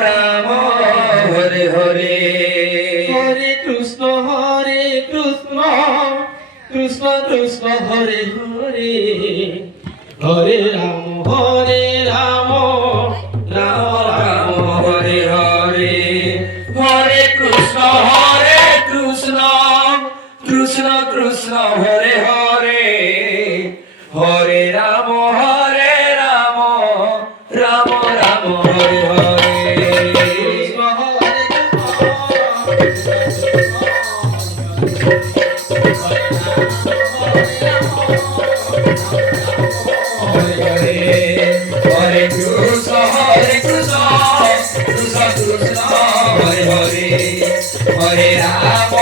Ram Hare Hare Hare Krishna Krishna Krishna Hare Hare Hare Ram Ram Ram Hare Hare Hare Krishna Krishna Krishna Hare Hare Hare Ram Ram Ram Ram Hare Hare Krishna Hare Hare Krishna Krishna Krishna Hare Hare Hare Ram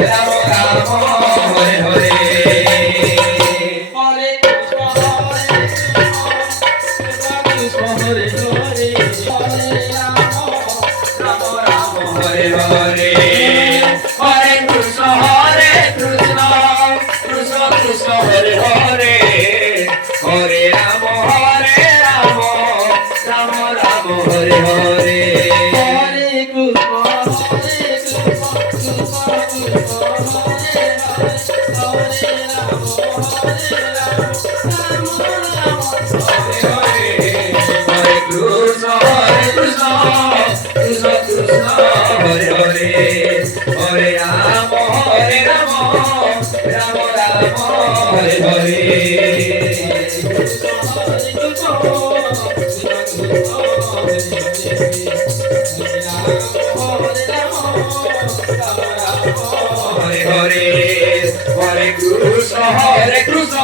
Ram Ram Ram Hare Hare Hare Krishna Hare Hare Hare Ram Ram Ram Hare Hare Hare Krishna Krishna Krishna Hare Hare Hare Ram Ram Ram Ram Hare Hare Hare Krishna Hare Krishna Krishna Krishna Hare Hare Hare Ram Ram Ram Ram Hare Hare Hare Hare Hare Krishna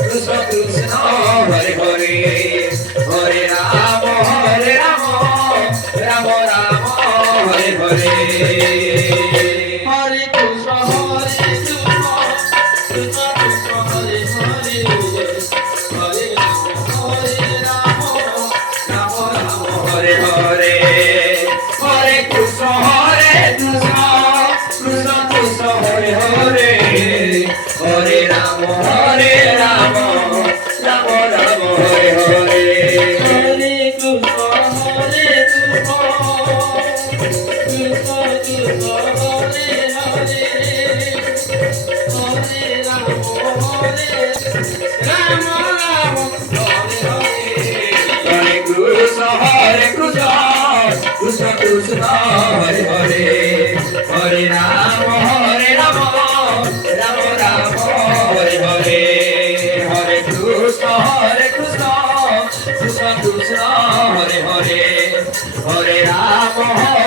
Krishna Krishna Hare Hare Hare Ram Ram Ram Ram Hare Hare Hare Krishna Hare Hare Hare Ram Ram Ram Hare Hare Hare Krishna Krishna Krishna Hare Hare Hare Ram Ram Ram Ram Hare Hare Hare Krishna Krishna Krishna Hare Hare Hare Ram Ram Hare Hare Hare Krishna Krishna Krishna Hare Hare Hare Ram Ram Ram Hare Hare Hare Krishna Krishna Krishna Hare Hare Hare Ram